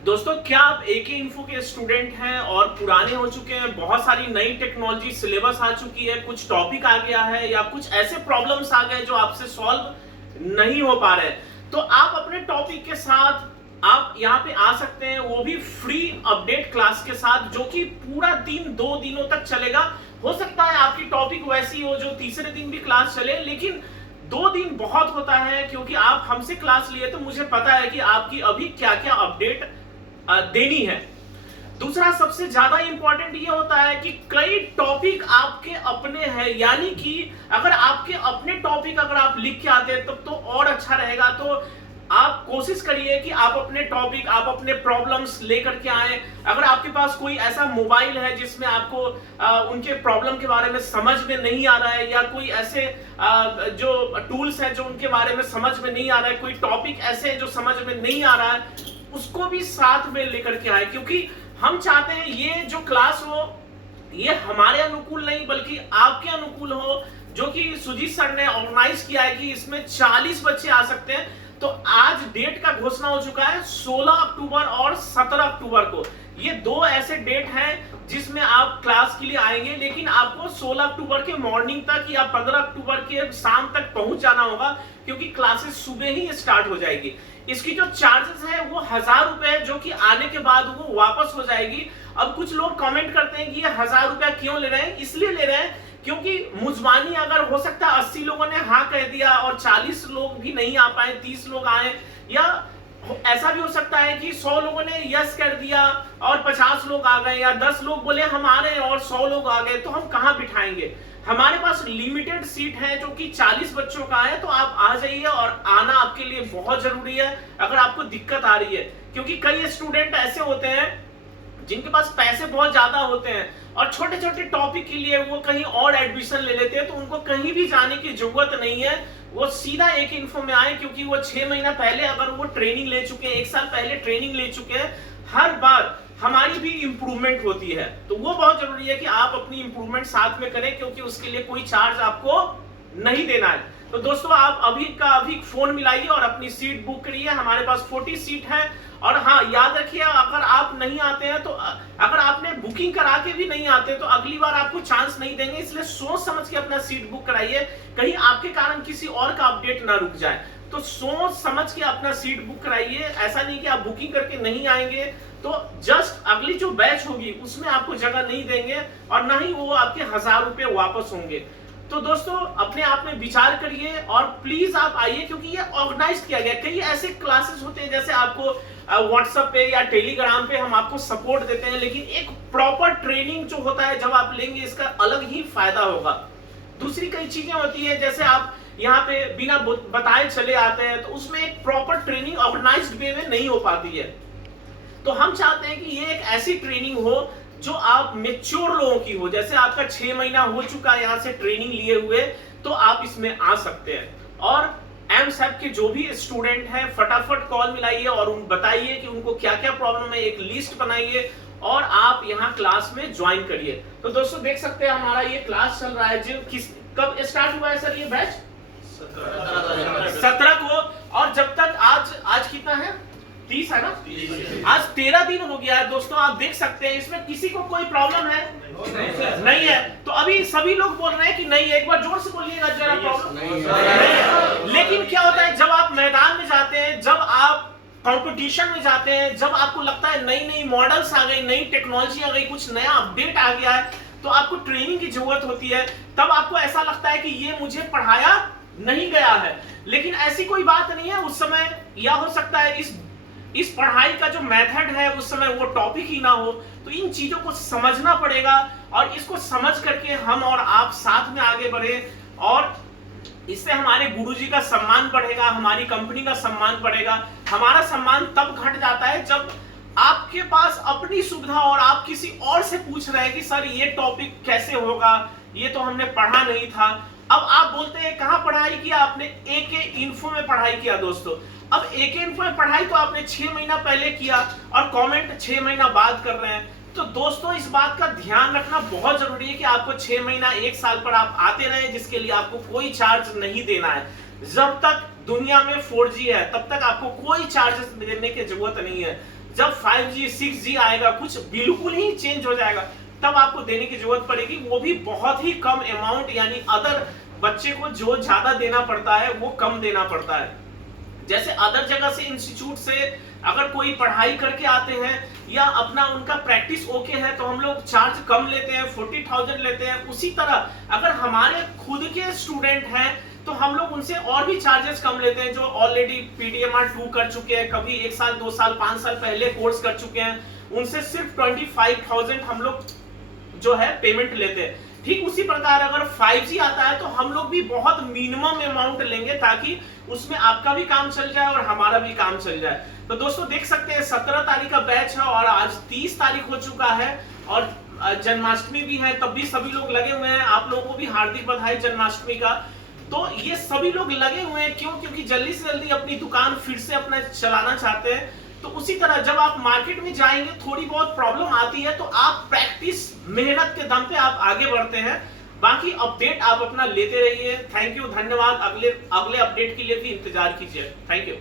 दोस्तों, क्या आप एके इन्फो के स्टूडेंट हैं और पुराने हो चुके हैं? बहुत सारी नई टेक्नोलॉजी सिलेबस आ चुकी है, कुछ टॉपिक आ गया है या कुछ ऐसे प्रॉब्लम्स आ गए जो आपसे सॉल्व नहीं हो पा रहे, तो आप अपने टॉपिक के साथ आप यहाँ पे आ सकते हैं, वो भी फ्री अपडेट क्लास के साथ, जो कि पूरा दिन 2 दिनों तक चलेगा। हो सकता है आपकी टॉपिक वैसी हो जो तीसरे दिन भी क्लास चले, लेकिन 2 दिन बहुत होता है, क्योंकि आप हमसे क्लास लिए तो मुझे पता है कि आपकी अभी क्या क्या अपडेट देनी है। दूसरा सबसे ज्यादा इंपॉर्टेंट ये होता है कि कई टॉपिक आपके अपने हैं, यानी कि अगर आपके अपने टॉपिक अगर आप लिख के आते हैं तब तो और अच्छा रहेगा। तो आप कोशिश करिए कि आप अपने टॉपिक, आप अपने प्रॉब्लम्स लेकर के आए। अगर आपके पास कोई ऐसा मोबाइल है जिसमें आपको उनके प्रॉब्लम के बारे में समझ में नहीं आ रहा है, या कोई ऐसे जो टूल्स हैं जो उनके बारे में समझ में नहीं आ रहा है, कोई टॉपिक ऐसे जो समझ में नहीं आ रहा है, उसको भी साथ में लेकर के आए। क्योंकि हम चाहते हैं ये जो क्लास हो ये हमारे अनुकूल नहीं बल्कि आपके अनुकूल हो, जो कि सुजीत सर ने ऑर्गेनाइज किया है कि इसमें 40 बच्चे आ सकते हैं। तो आज डेट का घोषणा हो चुका है 16 अक्टूबर और 17 अक्टूबर को। ये 2 ऐसे डेट हैं जिसमें आप क्लास के लिए आएंगे, लेकिन आपको 16 अक्टूबर के मॉर्निंग तक या 15 अक्टूबर के शाम तक पहुंच जाना होगा, क्योंकि क्लासेस सुबह ही स्टार्ट हो जाएगी। इसकी जो चार्जेस है वो 1000 रुपए है, जो कि आने के बाद वो वापस हो जाएगी। अब कुछ लोग कमेंट करते हैं कि ये 1000 रुपया क्यों ले रहे हैं? इसलिए ले रहे हैं क्योंकि मुजबानी अगर हो सकता है 80 लोगों ने हाँ कह दिया और 40 लोग भी नहीं आ पाए, 30 लोग आए, या ऐसा भी हो सकता है कि 100 लोगों ने यस कर दिया और 50 लोग आ गए, या 10 लोग बोले हम आ रहे हैं और 100 लोग आ गए, तो हम कहां बिठाएंगे? हमारे पास लिमिटेड सीट है जो कि 40 बच्चों का है। तो आप आ जाइए, और आना आपके लिए बहुत जरूरी है अगर आपको दिक्कत आ रही है। क्योंकि कई स्टूडेंट ऐसे होते हैं जिनके पास पैसे बहुत ज्यादा होते हैं और छोटे छोटे टॉपिक के लिए वो कहीं और एडमिशन ले लेते हैं, तो उनको कहीं भी जाने की जरूरत नहीं है। वो सीधा एके इन्फो में आए, क्योंकि वो 6 महीना पहले अगर वो ट्रेनिंग ले चुके हैं, 1 साल पहले ट्रेनिंग ले चुके हैं, हर बार हमारी भी इंप्रूवमेंट होती है। तो वो बहुत जरूरी है कि आप अपनी इंप्रूवमेंट साथ में करें, क्योंकि उसके लिए कोई चार्ज आपको नहीं देना है। तो दोस्तों, आप अभी का अभी फोन मिलाइए और अपनी सीट बुक करिए। हमारे पास 40 सीट है। और हाँ, याद रखिए, अगर आप नहीं आते हैं तो अगर आपने बुकिंग करा के भी नहीं आते तो अगली बार आपको चांस नहीं देंगे, इसलिए सोच समझ के अपना सीट बुक कराइए, कहीं आपके कारण किसी और का अपडेट ना रुक जाए। तो सोच समझ के अपना सीट बुक कराइए। ऐसा नहीं कि आप बुकिंग करके नहीं आएंगे तो जस्ट अगली जो बैच होगी उसमें आपको जगह नहीं देंगे, और ना ही वो आपके 1000 रुपए वापस होंगे। तो दोस्तों, अपने आप में विचार करिए और प्लीज आप आइए, क्योंकि ये ऑर्गेनाइज किया गया। कई ऐसे क्लासेस होते हैं जैसे आपको व्हाट्सएप पे या टेलीग्राम पे हम आपको सपोर्ट देते हैं, लेकिन एक प्रॉपर ट्रेनिंग जो होता है जब आप लेंगे इसका अलग ही फायदा होगा। दूसरी कई चीजें होती है, जैसे आप यहाँ पे बिना बताए चले आते हैं, तो उसमें एक प्रॉपर ट्रेनिंग ऑर्गेनाइज्ड वे में नहीं हो पाती है। तो हम चाहते हैं कि ये एक ऐसी ट्रेनिंग हो जो आप मेच्योर लोगों की हो। जैसे आपका 6 महीना हो चुका है यहाँ से ट्रेनिंग लिए हुए, तो आप इसमें आ सकते हैं। और एम साहब के जो भी स्टूडेंट हैं, फटाफट कॉल मिलाइए और उन बताइए कि उनको क्या क्या प्रॉब्लम है, एक लिस्ट बनाइए और आप यहाँ क्लास में ज्वाइन करिए। तो दोस्तों, देख सकते हैं हमारा ये क्लास चल रहा है। जो कब स्टार्ट हुआ है सर ये बैच? 17 को। और जब तक आज कितना है? 30 है ना? आज 13 दिन हो गया है। दोस्तों, आप देख सकते हैं इसमें किसी को कोई प्रॉब्लम है? नहीं है। तो अभी सभी लोग बोल रहे हैं कि नहीं है। एक बार जोर से बोलिएगा जरा, प्रॉब्लम नहीं है। लेकिन क्या होता है जब आप मैदान में जाते हैं, जब आप कंपटीशन में जाते हैं, जब आपको लगता है नई नई मॉडल्स आ गई, नई टेक्नोलॉजी आ गई, कुछ नया अपडेट आ गया है, तो आपको ट्रेनिंग की जरूरत होती है। तब आपको ऐसा लगता है कि ये मुझे पढ़ाया नहीं गया है, लेकिन ऐसी कोई बात नहीं है। उस समय या हो सकता है इस पढ़ाई का जो मेथड है उस समय वो टॉपिक ही ना हो। तो इन चीजों को समझना पड़ेगा, और इसको समझ करके हम और आप साथ में आगे बढ़े, और इससे हमारे गुरुजी का सम्मान बढ़ेगा, हमारी कंपनी का सम्मान बढ़ेगा। हमारा सम्मान तब घट जाता है जब आपके पास अपनी सुविधा और आप किसी और से पूछ रहे हैं कि सर ये टॉपिक कैसे होगा, ये तो हमने पढ़ा नहीं था। अब आप बोलते हैं कहां पढ़ाई किया आपने? एके इन्फो में पढ़ाई किया। दोस्तों, अब एके इन्फो में पढ़ाई तो आपने 6 महीना पहले किया और कमेंट 6 महीना बाद कर रहे हैं। तो दोस्तों, इस बात का ध्यान रखना बहुत जरूरी है कि आपको 6 महीना 1 साल पर आप आते रहे, जिसके लिए आपको कोई चार्ज नहीं देना है। जब तक दुनिया में 4G है तब तक आपको कोई चार्जेस देने की जरूरत नहीं है। जब 5G 6G आएगा कुछ बिल्कुल ही चेंज हो जाएगा, तब आपको देने की जरूरत पड़ेगी, वो भी बहुत ही कम अमाउंट, यानी अदर बच्चे को जो ज्यादा देना पड़ता है वो कम देना पड़ता है। जैसे अदर जगह से इंस्टीट्यूट से अगर कोई पढ़ाई करके आते हैं या अपना उनका प्रैक्टिस ओके है तो हम लोग चार्ज कम लेते हैं, 40,000 लेते हैं। उसी तरह अगर हमारे खुद के स्टूडेंट हैं तो हम लोग उनसे और भी चार्जेस कम लेते हैं, जो ऑलरेडी PDMR 2 कर चुके हैं, कभी 1 साल 2 साल 5 साल पहले कोर्स कर चुके हैं, उनसे सिर्फ 25,000 हम लोग जो है पेमेंट लेते हैं। ठीक उसी प्रकार अगर 5G आता है तो हम लोग भी बहुत मिनिमम अमाउंट लेंगे, ताकि उसमें आपका भी काम चल जाए और हमारा भी काम चल जाए। तो दोस्तों देख सकते हैं 17 तारीख का बैच है और आज 30 तारीख हो चुका है और जन्माष्टमी भी है, तब भी सभी लोग लगे हुए हैं। आप लोगों को भी हार्दिक बधाई जन्माष्टमी का। तो ये सभी लोग लगे हुए हैं क्यों? क्योंकि जल्दी से जल्दी अपनी दुकान फिर से अपना चलाना चाहते हैं। तो उसी तरह जब आप मार्केट में जाएंगे थोड़ी बहुत प्रॉब्लम आती है तो आप प्रैक्टिस मेहनत के दम पे आप आगे बढ़ते हैं। बाकी अपडेट आप अपना लेते रहिए। थैंक यू, धन्यवाद। अगले अपडेट के लिए भी इंतजार कीजिए। Thank you.